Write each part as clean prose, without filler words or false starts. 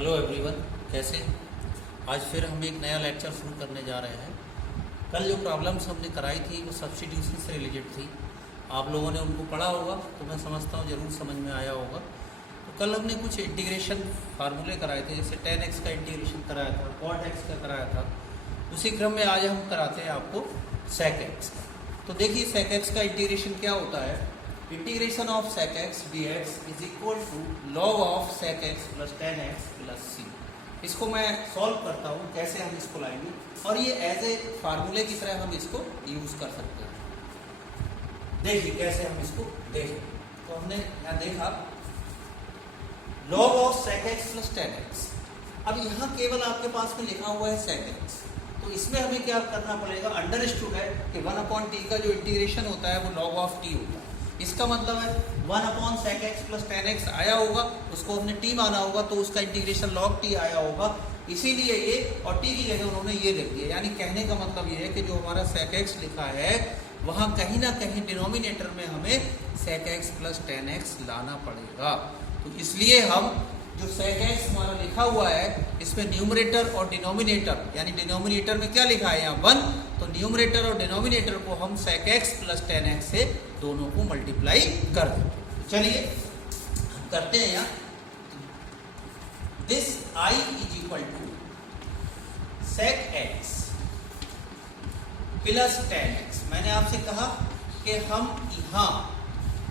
Hello everyone, कैसे। आज फिर हम एक नया लेक्चर शुरू करने जा रहे हैं। कल जो प्रॉब्लम्स हमने कराई थी वो सब्स्टिट्यूशन से रिलेटेड थी। आप लोगों ने उनको पढ़ा होगा तो मैं समझता हूँ ज़रूर समझ में आया होगा। तो कल हमने कुछ इंटीग्रेशन फार्मूले कराए थे, जैसे tan x का इंटीग्रेशन कराया था, cot x का कराया था। उसी क्रम में आज हम कराते हैं आपको sec x का। तो देखिए sec x का इंटीग्रेशन क्या होता है। Integration of sec x dx is equal to log of sec x plus tan x plus c। इसको मैं सॉल्व करता हूँ, कैसे हम इसको लाएंगे, और ये एज ए फार्मूले की तरह हम इसको यूज कर सकते हैं। देखिए कैसे हम इसको देखें। तो हमने यहाँ देखा log of sec x plus tan x। अब यहाँ केवल आपके पास में लिखा हुआ है sec x, तो इसमें हमें क्या करना पड़ेगा। अंडरस्टूड है कि 1/t का जो इंटीग्रेशन होता है वो log ऑफ t होता है। इसका मतलब है 1/sec x plus tan x आया होगा, उसको हमने t माना होगा, तो उसका इंटीग्रेशन log t आया होगा। इसीलिए ये और t की जगह उन्होंने ये लिख दिया। यानी कहने का मतलब ये है कि जो हमारा sec x लिखा है वहाँ कहीं ना कहीं डिनोमिनेटर में हमें sec x plus tan x लाना पड़ेगा। तो इसलिए हम जो sec x हमारा लिखा हुआ है इसमें न्यूमरेटर और डिनोमिनेटर, यानी डिनोमिनेटर में क्या लिखा है यहाँ 1, तो न्यूमरेटर और डिनोमिनेटर को हम sec x plus tan x से दोनों को मल्टीप्लाई कर देते हैं। चलिए हम करते हैं यहाँ। This I is equal to sec x plus tan x। मैंने आपसे कहा कि हम यहाँ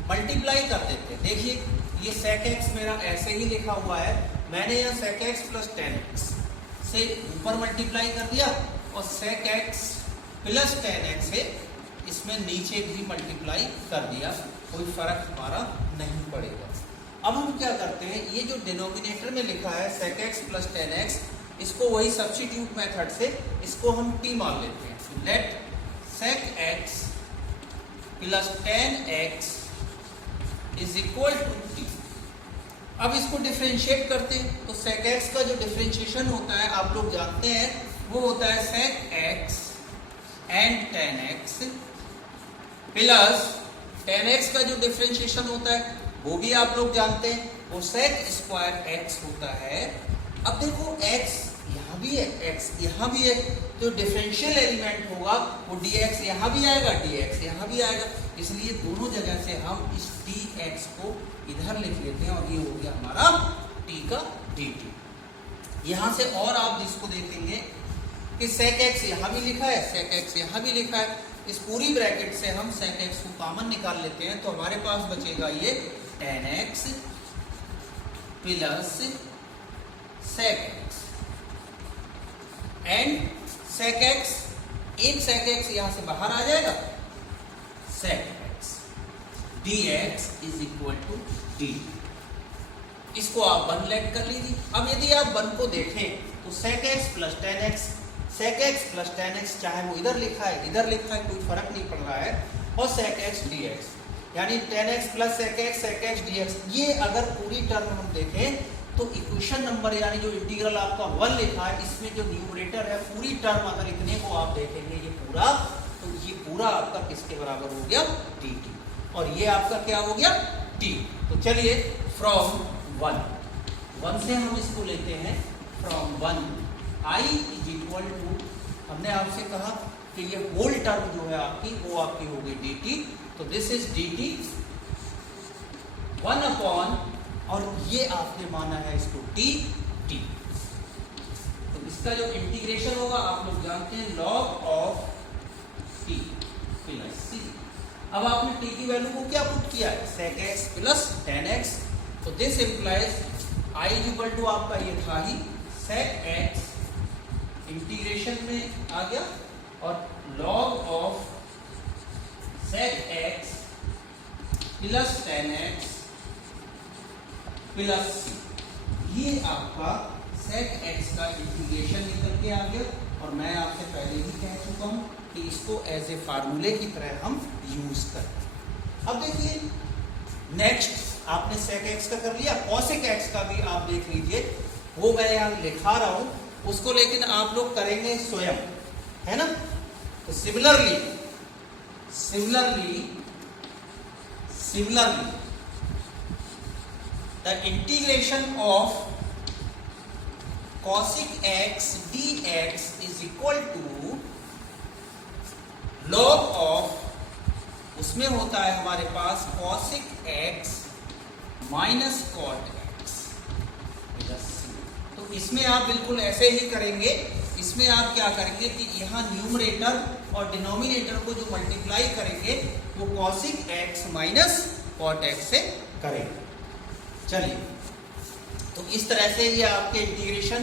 मल्टीप्लाई कर देते हैं। देखिए ये sec x मेरा ऐसे ही लिखा हुआ है, मैंने यहाँ sec x plus tan x से ऊपर मल्टीप्लाई कर दिया और sec x plus tan x से इसमें नीचे भी मल्टीप्लाई कर दिया, कोई फर्क हमारा नहीं पड़ेगा। अब हम क्या करते हैं, ये जो डिनोमिनेटर में लिखा है sec x plus tan x, इसको वही सब्स्टिट्यूट मेथड से इसको हम t मान लेते हैं। Let sec x plus tan x is equal to t। अब इसको डिफरेंशिएट करते हैं, तो sec x का जो डिफरेंशिएशन होता है आप लोग जानते हैं, वो होता है sec x and tan x plus tan x का जो डिफरेंशिएशन होता है वो भी आप लोग जानते हैं, वो sec स्क्वायर x होता है। अब देखो x यहाँ भी है, x यहाँ भी है, तो डिफरेंशियल एलिमेंट होगा वो dx यहाँ भी आएगा, dx यहाँ भी आएगा। इसलिए दोनों जगह से हम इस dx को इधर लिख लेते हैं और ये हो गया हमारा t का dt। यहाँ से और आप जिसको देखेंगे कि sec x यहाँ भी लिखा है, sec x यहाँ भी लिखा है, इस पूरी ब्रैकेट से हम sec x को कॉमन निकाल लेते हैं, तो हमारे पास बचेगा ये tan x plus sec x and sec x, एक sec x यहाँ से बाहर आ जाएगा, sec x dx is equal to dt। इसको आप 1 लेट कर लीजिए। अब यदि आप 1 को देखें तो sec x plus tan x, sec x plus tan x चाहे वो इधर लिखा है इधर लिखा है, कोई फर्क नहीं पड़ रहा है, और sec x dx यानी tan x plus sec x dx। ये अगर पूरी टर्म हम देखें तो इक्वेशन नंबर यानी जो इंटीग्रल आपका 1 लिखा है, इसमें जो न्यूमरेटर है पूरी टर्म अगर इतने को आप देखेंगे ये पूरा, तो ये पूरा आपका किसके बराबर हो गया, dt, और ये आपका क्या हो गया, t। तो चलिए फ्रॉम 1 से हम इसको लेते हैं, from 1 I is equal to, हमने आपसे कहा कि ये होल टर्म जो है आपकी वो आपकी हो गई dt, तो दिस इज dt 1/, और ये आपने माना है इसको t। तो इसका जो इंटीग्रेशन होगा आप लोग जानते हैं log of t plus c। अब आपने t की वैल्यू को क्या पुट किया है, sec x plus tan x, तो this implies I is equal to आपका ये था ही sec x इंटीग्रेशन में आ गया और log of sec x plus tan x plus c। ये आपका sec x का इंटीग्रेशन निकल के आ गया, और मैं आपसे पहले ही कह चुका हूं कि इसको एज ए फार्मूले की तरह हम यूज करें। अब देखिए नेक्स्ट आपने sec x का कर लिया, cosec x का भी आप देख लीजिए, वो मैं यहाँ लिखा रहा हूं, उसको लेकिन आप लोग करेंगे स्वयं, है ना। तो similarly the integration of cosic x dx is equal to log of, उसमें होता है हमारे पास cosic x minus cot x plus c। तो इसमें आप बिल्कुल ऐसे ही करेंगे। इसमें आप क्या करेंगे कि यहाँ न्यूमरेटर और डिनोमिनेटर को जो मल्टीप्लाई करेंगे वो cosic x minus cot x से करेंगे। चलिए, तो इस तरह से ये आपके integration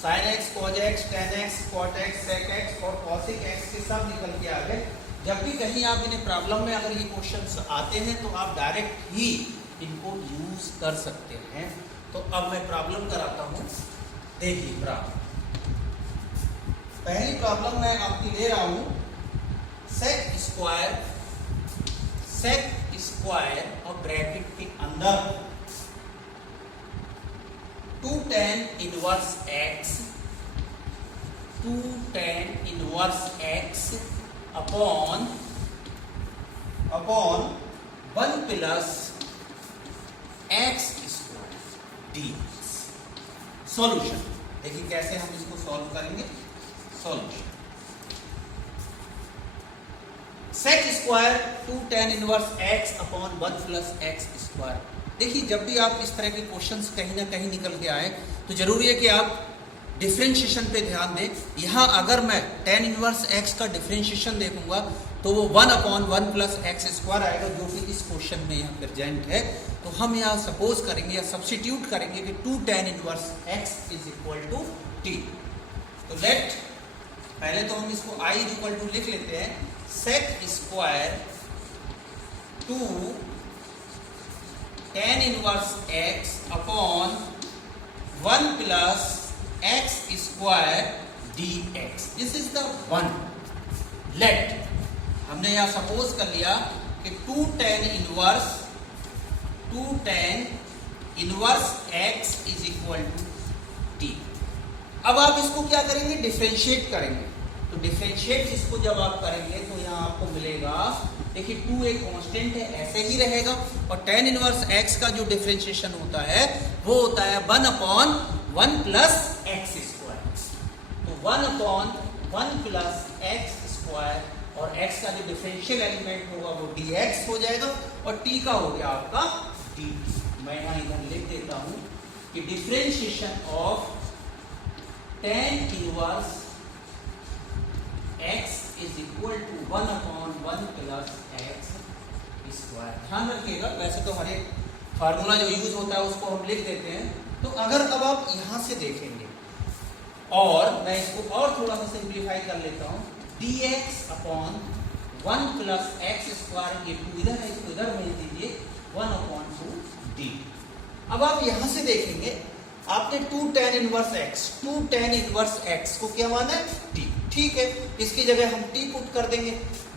sin x, cos x, tan x, cot x, sec x और cosic x के सब निकल के आ गए। जब भी कहीं आप इन्हें प्रॉब्लम में अगर ये क्वेश्चंस आते हैं तो आप डायरेक्ट ही इनको यूज कर सकते हैं। तो अब मैं प्रॉब्लम कराता हूं। देखिए प्रॉब्लम, पहली प्रॉब्लम मैं आपकी ले रहा हूं sec स्क्वायर और ब्रैकेट के अंदर 2 tan inverse x upon 1 plus x square dx। Solution देखिए कैसे हम इसको सॉल्व करेंगे। Solution sec square 2 tan inverse x upon 1 plus x square. देखिए जब भी आप इस तरह के क्वेश्चंस कहीं ना कहीं निकल के आए तो जरूरी है कि आप डिफरेंशिएशन पे ध्यान दें। यहाँ अगर मैं tan इनवर्स x का डिफरेंशिएशन देखूंगा तो वो 1 अपॉन 1 प्लस x स्क्वायर आएगा, जो कि इस क्वेश्चन में यहाँ प्रेजेंट है। तो हम यहाँ सपोज करेंगे या सब्स्टिट्यूट करेंगे कि 2 tan inverse x is equal to t। तो लेट, पहले तो हम इसको i इज इक्वल टू लिख लेते हैं sec square 2 tan inverse x upon 1 plus x square dx। This is the one. Let, हमने यहां सपोज कर लिया कि 2 tan inverse x is equal to t। अब आप इसको क्या करेंगे, डिफरेंशिएट करेंगे। तो डिफरेंशिएट इसको जब आप करेंगे तो यहां आपको मिलेगा, देखिए 2 एक कांस्टेंट है, ऐसे ही रहेगा। और tan इनवर्स x का जो डिफरेंशिएशन होता है वो होता है 1 अपॉन 1 प्लस x स्क्वायर। तो 1 अपॉन 1 प्लस x स्क्वायर, और x का जो डिफरेंशियल एलिमेंट होगा वो dx हो जाएगा और t का हो गया आपका dt। मैं यहाँ इधर लिख देता हूं कि differentiation of tan inverse x is equal to 1 upon 1 plus x square. ध्यान रखिएगा, वैसे तो हर एक फार्मूला जो यूज होता है उसको हम लिख देते हैं। तो अगर अब आप यहां से देखेंगे और मैं इसको और थोड़ा सा सिंप्लीफाई कर लेता हूं, dx upon 1 plus x square, ये 2 इधर है, इसको इधर भेज दीजिए, 1 अपॉन 2 d। अब आप यहां से देखेंगे, आपने 2 tan इनवर्स x को क्या माना है, t। ठीक है, इसकी जगह हम t पुट कर देंगे।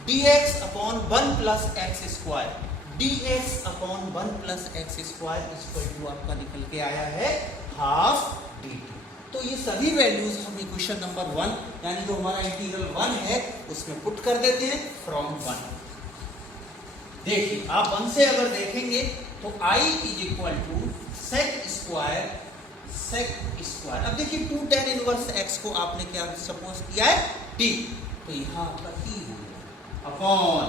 dx upon 1 plus x square, dx upon 1 plus x square equal to आपका निकल के आया है हाफ dt। तो ये सभी वैल्यूज हम इक्वेशन नंबर 1 यानी जो हमारा इंटीग्रल 1 है उसमें पुट कर देते हैं फ्रॉम 1। देखिए आप 1 से अगर देखेंगे तो i is equal to sec square. अब देखिए 2 tan इनवर्स x को आपने क्या सपोज किया है, t। तो यहां आपका t हो गया upon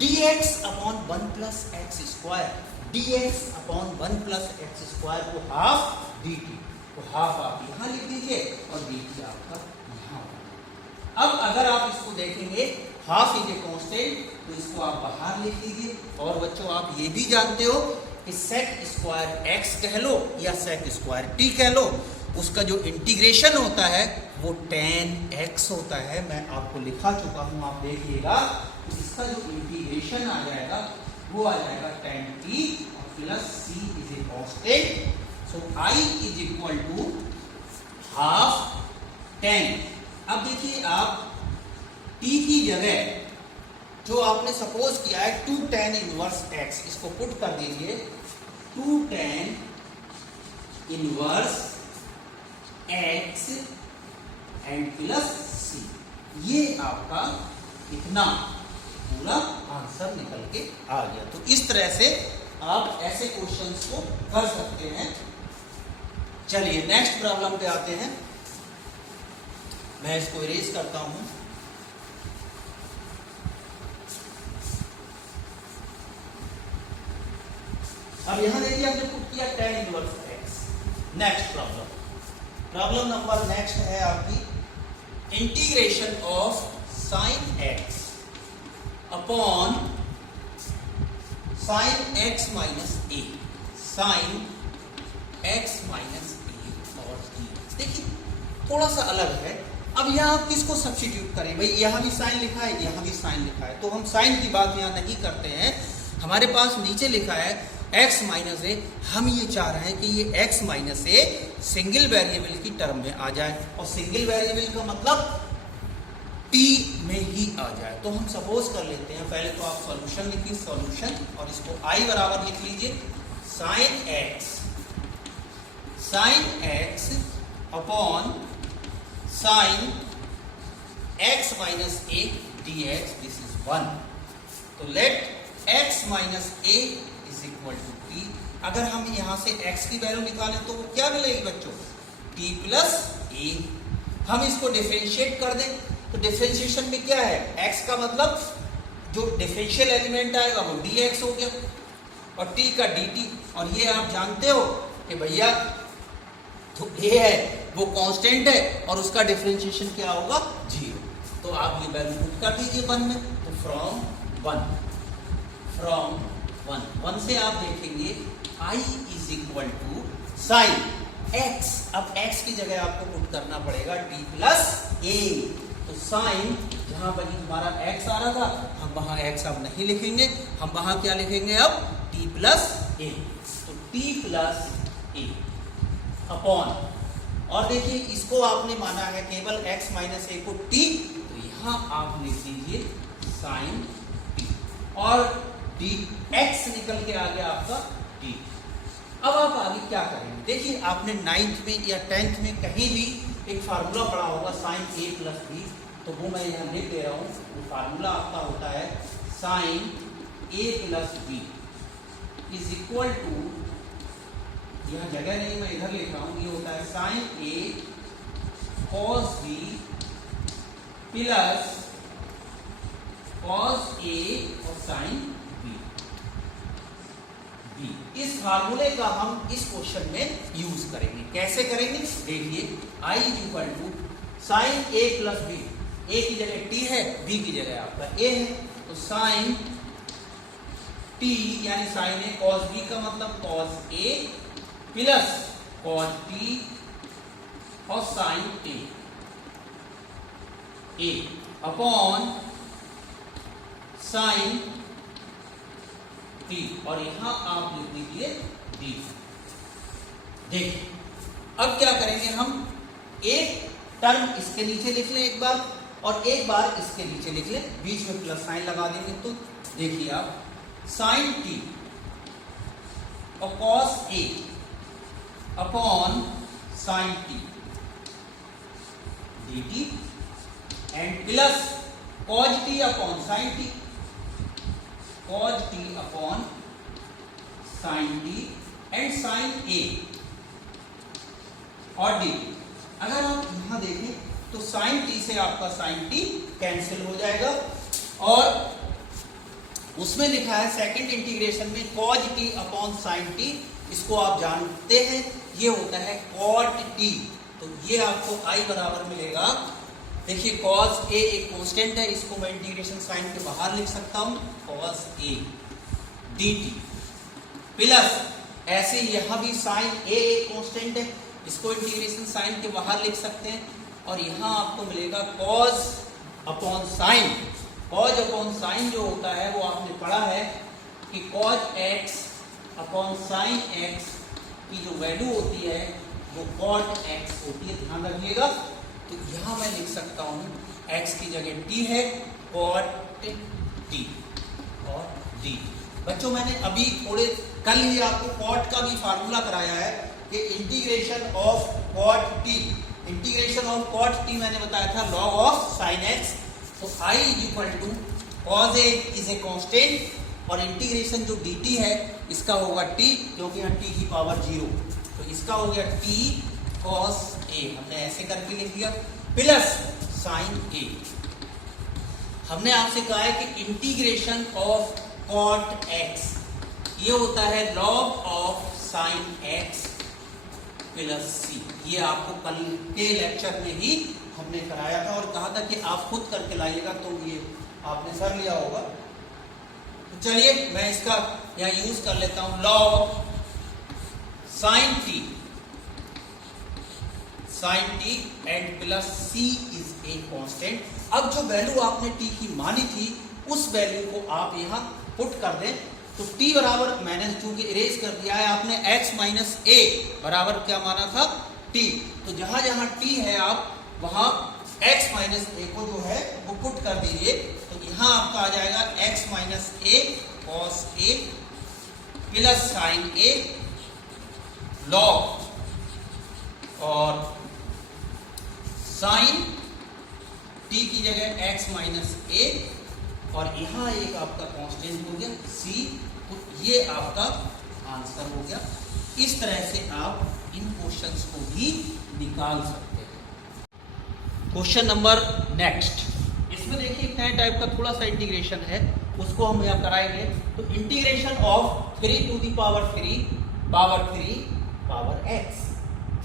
dx upon 1 plus x square, dx upon 1 plus x square को हाफ dt। तो हाफ आप यहां लिख दीजिए और dt आपका यहां। अब अगर आप इसको देखेंगे, हाफ इज ए कांस्टेंट, तो इसको आप बाहर लिख लीजिए। और बच्चों आप ये भी जानते हो कि sec स्क्वायर x कह लो या sec स्क्वायर t कह लो, उसका जो इंटीग्रेशन होता है वो tan x होता है। मैं आपको लिखा चुका हूं, आप देखिएगा। तो इसका जो इंटीग्रेशन आ जाएगा वो आ जाएगा tan t plus c is a constant. So i is equal to half tan। अब देखिए आप t की जगह जो आपने सपोज किया है 2 tan इनवर्स x, इसको पुट कर दीजिए 2 tan inverse x and plus c। ये आपका इतना पूरा आंसर निकल के आ गया। तो इस तरह से आप ऐसे क्वेश्चंस को कर सकते हैं। चलिए नेक्स्ट प्रॉब्लम पे आते हैं। मैं इसको इरेज करता हूं। अब यहां देखिए हमने पुट किया tan inverse x। Next problem number next है आपकी integration of sin x upon sin x minus a, sin x minus a और dx। देखिए थोड़ा सा अलग है। अब यहाँ आप किसको सब्स्टिट्यूट करें? भाई यहाँ भी साइन लिखा है, यहाँ भी साइन लिखा है, तो हम साइन की बात यहाँ नहीं करते हैं। हमारे पास नीचे लिखा है x माइनस ए। हम ये चाह रहे हैं कि ये x minus a single variable की टर्म में आ जाए, और सिंगल वेरिएबल का मतलब t में ही आ जाए। तो हम सपोज कर लेते हैं, पहले तो आप सॉल्यूशन लिखिए, सॉल्यूशन, और इसको i बराबर लिख लीजिए sin x upon sin x minus a dx, this is 1। तो let x minus a is equal to t। अगर हम यहां से x की वैल्यू निकालें तो वो क्या मिलेगी बच्चों? t plus a। हम इसको डिफरेंशिएट कर दें तो डिफरेंशिएशन में क्या है? x का मतलब जो डिफरेंशियल एलिमेंट आएगा वो dx हो गया, और t का dt। और ये आप जानते हो कि भैया तो ये है वो कांस्टेंट है, और उसका डिफरेंशिएशन क्या होगा? 0। तो आप ये वैल्यू पुट कर दीजिए 1 में। तो फ्रॉम 1 से आप देखेंगे i is equal to sine x। अब x की जगह आपको पुट करना पड़ेगा t प्लस a। तो साइन जहां पर हमारा x आ रहा था, हम वहां x अब नहीं लिखेंगे, हम वहां क्या लिखेंगे अब? t plus a। तो t प्लस a अपॉन, और देखिए इसको आपने माना है केवल x माइनस a को t, तो यहां आप लिख दीजिए साइन t, और dx निकल के आ गया आपका d। अब आप आगे क्या करेंगे? देखिए आपने 9th में या 10th में कहीं भी एक फार्मूला पढ़ा होगा साइन a प्लस b, तो वो मैं यहाँ लिख दे रहा हूँ। वो फार्मूला आपका होता है sine a plus b is equal to, यहाँ जगह नहीं मैं इधर लिख रहा हूँ, ये होता है sine a cos b plus cos a और साइन b। इस फार्मूले का हम इस क्वेश्चन में यूज करेंगे। कैसे करेंगे? देखिए i equal to sine a plus b, a की जगह t है, b की जगह आपका a है, तो साइन t यानी साइन a cos b का मतलब cos a plus cos t और sine a upon sine t, और यहां आप लिख दीजिए d। देखिए अब क्या करेंगे? हम एक टर्म इसके नीचे लिख लें एक बार, और एक बार इसके नीचे लिख लें, बीच में प्लस साइन लगा देंगे। तो देखिए आप साइन t और cos a upon sine t dt and plus cos t upon sine t, cos t upon sine t and sine a और dt। अगर आप यहां देखें तो साइन t से आपका साइन t कैंसिल हो जाएगा, और उसमें लिखा है सेकंड इंटीग्रेशन में cos t upon sine t। इसको आप जानते हैं, ये होता है cot t। तो ये आपको i बराबर मिलेगा। देखिए cos a एक कांस्टेंट है, इसको मैं इंटीग्रेशन साइन के बाहर लिख सकता हूं, cos a dt प्लस ऐसे यहां भी साइन a एक कांस्टेंट है, इसको इंटीग्रेशन साइन के बाहर लिख सकते हैं, और यहां आपको मिलेगा cos upon sine. cos upon sine जो होता है वो आपने पढ़ा है कि cos x upon sine x की जो वैल्यू होती है वो cot x होती है, ध्यान रखिएगा। तो यहां मैं लिख सकता हूं x की जगह t है, cot t और d। बच्चों मैंने अभी थोड़े कल ही आपको cot का भी फार्मूला कराया है कि integration of cot t, integration of cot t मैंने बताया था log ऑफ sin x। तो i is equal to cos a is a constant, और इंटीग्रेशन जो dt है इसका होगा t, क्योंकि यहाँ t की पावर 0। तो इसका हो गया t cos a, हमने ऐसे करके लिख दिया, प्लस sin a। हमने आपसे कहा है कि इंटीग्रेशन ऑफ cot x ये होता है log of sin x plus c। ये आपको कल के लेक्चर में ही हमने कराया था और कहा था कि आप खुद करके लाइएगा, तो ये आपने सर लिया होगा। तो चलिए मैं इसका यहाँ यूज कर लेता हूं, log sin t and plus c is a constant. अब जो वैल्यू आपने t की मानी थी उस वैल्यू को आप यहाँ पुट कर दें। तो t बराबर, मैंने चूंकि इरेज कर दिया है, आपने x माइनस a बराबर क्या माना था, t। तो जहां जहां t है आप वहां x माइनस a को जो है वो पुट कर दीजिए। तो यहां आपका आ जाएगा x minus a cos a plus sin a log और sin t की जगह x माइनस a और यहां एक आपका कांस्टेंट हो गया c। तो ये आपका आंसर हो गया। इस तरह से आप इन क्वेश्चंस को भी निकाल सकते हैं। क्वेश्चन नंबर नेक्स्ट, इसमें देखिए एक नए टाइप का थोड़ा सा इंटीग्रेशन है, उसको हम यहाँ कराएंगे। तो integration of 3 to the power 3 power 3 power x,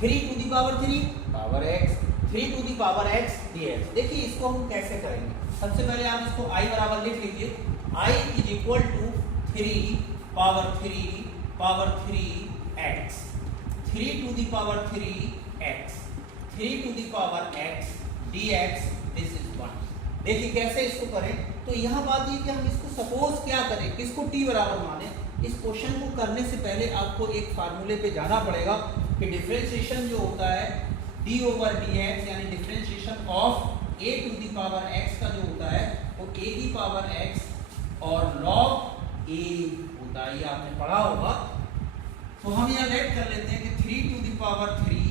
3 to the power 3 power x, 3 to the power x dx। देखिए इसको हम कैसे करेंगे। सबसे पहले आप इसको i बराबर लिख लीजिए, i is equal to 3 power 3 power 3x, 3 to the power 3x, 3 to the power x dx, this is 1। देखिए कैसे इसको करें। तो यहाँ बात ये कि हम इसको सपोज क्या करें, किसको t बराबर माने। इस क्वेश्चन को करने से पहले आपको एक फार्मूले पे जाना पड़ेगा कि डिफरेंशिएशन जो होता है d ओवर dx, यानी differentiation of a to the power x का जो होता है वो a की पावर x और log a होता है, ये आपने पढ़ा होगा। तो हम यहाँ लेट कर लेते हैं कि 3 to the power 3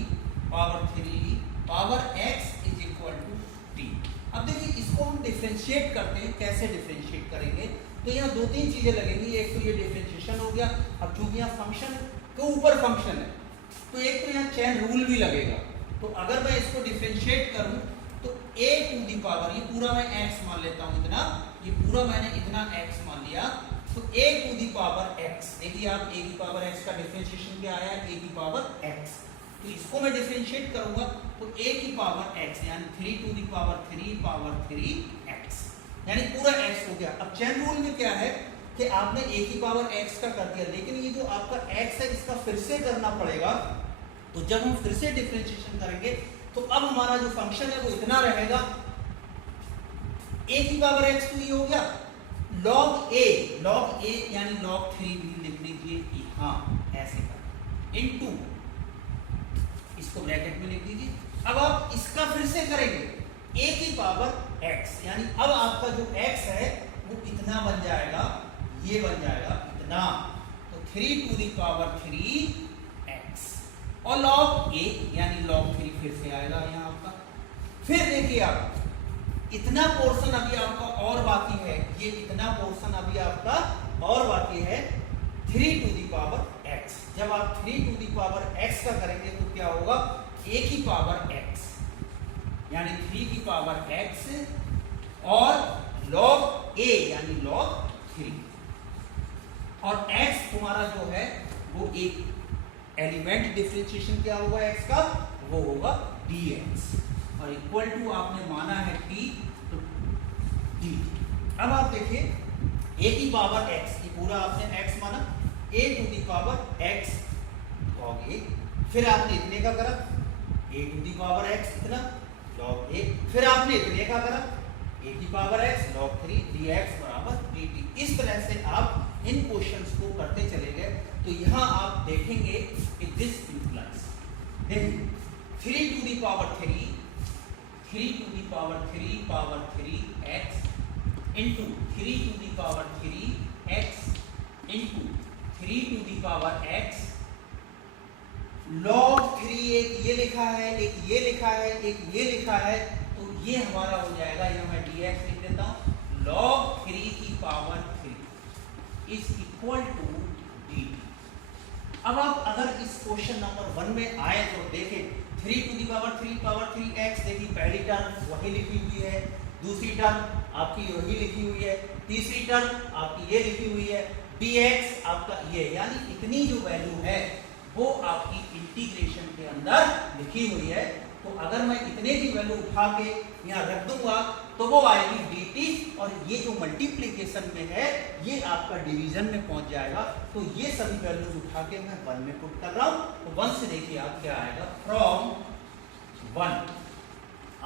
power x is equal to t। अब देखिए इसको हम डिफरेंशिएट करते हैं, कैसे डिफरेंशिएट करेंगे। तो यहाँ दो तीन चीजें लगेंगी, एक तो ये डिफरेंशिएशन हो गया। अब चूंकि यहाँ फंक्शन के ऊपर फंक्शन है तो एक तो यहाँ चेन रूल भी लगेगा। तो अगर मैं इसको डिफरेंशिएट करूं तो a टू द पावर, ये पूरा मैं x मान लेता हूं, इतना, ये पूरा मैंने इतना x मान लिया। तो a to the power x, देखिए आप a की पावर x का डिफरेंशिएशन क्या आया, a की पावर x। तो इसको मैं डिफरेंशिएट करूंगा तो a की पावर x यानी 3 टू द पावर 3x, यानी पूरा x हो गया। अब चेन रूल में क्या है कि आपने a की पावर x का कर दिया, लेकिन ये जो आपका x है इसका फिर से करना पड़ेगा। तो जब हम फिर से डिफरेंशिएशन करेंगे तो अब हमारा जो फंक्शन है वो इतना रहेगा, a की पावर x तो ये हो गया, log a यानी log 3 भी लिख लीजिए, हाँ ऐसे कर, इनटू इसको ब्रैकेट में लिख दीजिए। अब आप इसका फिर से करेंगे a की पावर x, यानी अब आपका जो x है वो इतना बन जाएगा, ये बन जाएगा इतना। तो 3 टू द पावर 3x और log a यानी log 3 फिर से आएगा यहाँ आपका। फिर देखिए आप इतना पोर्शन अभी आपका और बाकी है, ये इतना पोर्शन अभी आपका और बाकी है 3 टू द पावर x। जब आप 3 टू द पावर x का करेंगे तो क्या होगा, a की पावर x यानी 3 की पावर x और log a यानी log 3 और x तुम्हारा जो है वो एक एलिमेंट डिफरेंशिएशन क्या होगा x का, वो होगा dx और इक्वल टू आपने माना है t तो d। अब आप देखिए a की पावर x, ये पूरा आपने x माना, a to the power x log a, फिर आपने इतने का करा a to the power x इतना log a, फिर आपने इतने का करा a की पावर x log 3 dx बराबर dt। इस तरह से आप इन क्वेश्चंस को करते चले गए। तो यहाँ आप देखेंगे कि दिस इम्प्लाइज, देखिए 3 to the power 3 to the power 3x into 3 to the power 3x into 3 to the power x log 3, एक ये लिखा है, एक ये लिखा है, एक ये लिखा है। तो ये हमारा हो जाएगा, यहाँ मैं dx लिख देता हूँ, log 3 की power 3 is equal to dt। अब आप अगर इस क्वेश्चन नंबर 1 में आए तो देखें 3 टू दी पावर 3 x, देखिए पहली टर्म वही लिखी हुई है, दूसरी टर्म आपकी वही लिखी हुई है, तीसरी टर्म आपकी ये लिखी हुई है, dx आपका ये, यानी इतनी जो वैल्यू है वो आपकी इंटीग्रेशन के अंदर लिखी हुई है। तो अगर मैं इतने की वैल्यू उठा के यहाँ रख दूंगा तो वो आएगी dt, और ये जो मल्टीप्लीकेशन में है ये आपका डिवीजन में पहुंच जाएगा। तो ये सभी वैल्यूज उठा के मैं 1 में पुट कर रहा हूं। तो 1 से देखिए आप क्या आएगा, from 1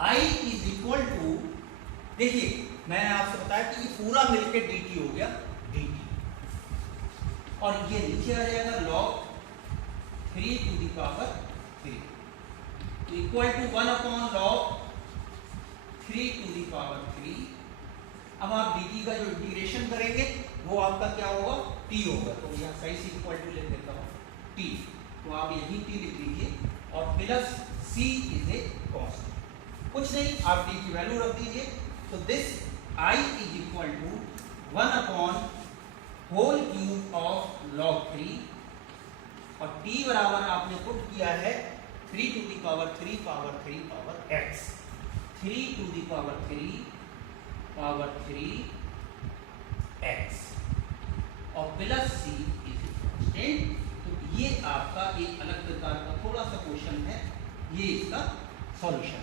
i is equal to, देखिए मैंने आपसे बताया कि ये पूरा मिलके dt हो गया, dt, और ये नीचे आ जाएगा log 3 to the power 3 equal to 1 upon log 3 to the power 3। अब आप dt का जो इंटीग्रेशन करेंगे वो आपका क्या होगा, t होगा। तो यहाँ सही से इक्वल टू लिख देता हूँ t, तो आप यही t लिख लीजिए, और plus c is a constant, कुछ नहीं आप t की वैल्यू रख दीजिए। तो this i is equal to 1 upon whole cube of log 3, और t बराबर आपने पुट किया है 3 to the power 3 power x, 3 to the power 3 x, और प्लस c इज कांस्टेंट। तो ये आपका एक अलग प्रकार का थोड़ा सा क्वेश्चन है, ये इसका सॉल्यूशन।